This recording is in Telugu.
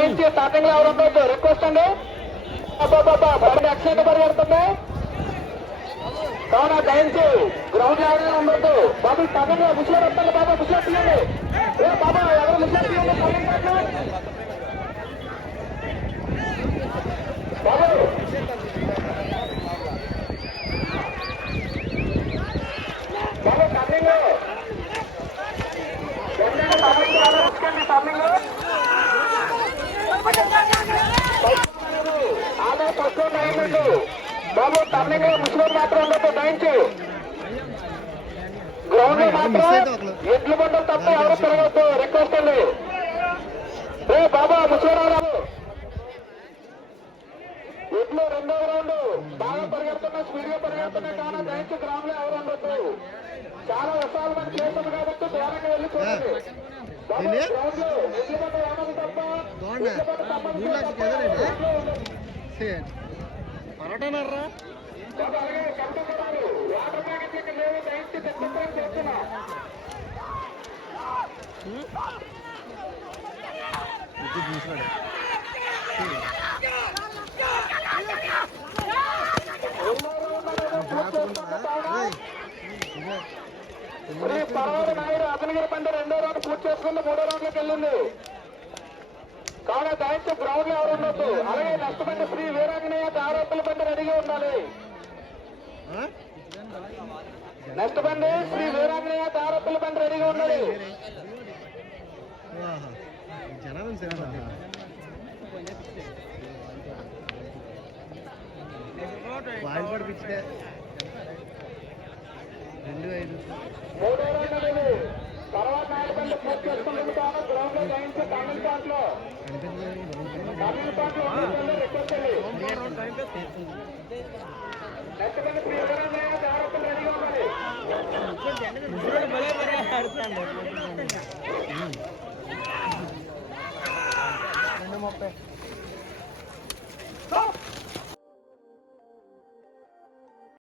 దయించి స్టార్టింగ్ లో ఎవరు ఉండొద్దు రిక్వెస్ట్ అండి. ఎక్సైట్ పరిగెడుతుంది కావున దయించి గ్రౌండ్ ఎవరైనా ఉండొద్దు. బాబు స్టార్టింగ్ లో ముసలాడు వస్తుంది. బాబా ముసలాడు తీయండి. ఏ బాబా ఎవరు ముసలాడు తీయండి స్టార్టింగ్ పాటలు. బాబు బాబు స్టార్టింగ్ లో బాబు టర్నింగ్ లో ముస్లిం మాత్రం ఉండదు. దయించి గ్రౌండ్ లో మాత్రం ఎడ్లు బండలు తప్ప ఎవరు తిరగద్దు రిక్వెస్ట్ అండి. రే బాబా ముసలిరావు ఎడ్లు రెండో రౌండ్ బాగా పరిగెడుతున్నా స్పీడ్ గా పరిగెడుతున్నాయి. కానీ దయించి గ్రౌండ్ లో ఎవరు ఉండొద్దు. చాలా విశాలమైన ప్లేస్ ఉంది కాబట్టి దూరంగా వెళ్ళి చూడండి. గ్రౌండ్ లో ఎడ్లు బండ ఏమని తప్ప పరటనర్రా అలాగే కంపెనీ వాటర్ ప్యాకెట్ ఇక్కడ లేవు. దయించి తెచ్చుకోవడం చేస్తున్నా. పర్వాలేదు నాయుడు అతనిగిరి పండి రెండో రౌండ్ పూర్తి చేసుకుంటే మూడో రౌండ్ లోకి వెళ్ళింది. కావున దయచేసి గ్రౌండ్ లో ఎవరు ఉండొద్దు. అలాగే నెక్స్ట్ బండి శ్రీ వీరాంజనేయ దారోపుల బండి రెడీగా ఉండాలి. నెక్స్ట్ బండి శ్రీ వీరాంజనేయ దారోపుల బండి రెడీగా ఉండాలి. మూడో రౌండ్ తర్వాత నాలుగు బండి పూర్తి చేసుకుంటుంది. కావున గ్రౌండ్ లో దయించి తమిళ పాటలో రిక్వెస్ట్ అండి. నెక్స్ట్ బండి శ్రీ వీరాంజనేయ దారోపులు రెడీగా ఉండాలి.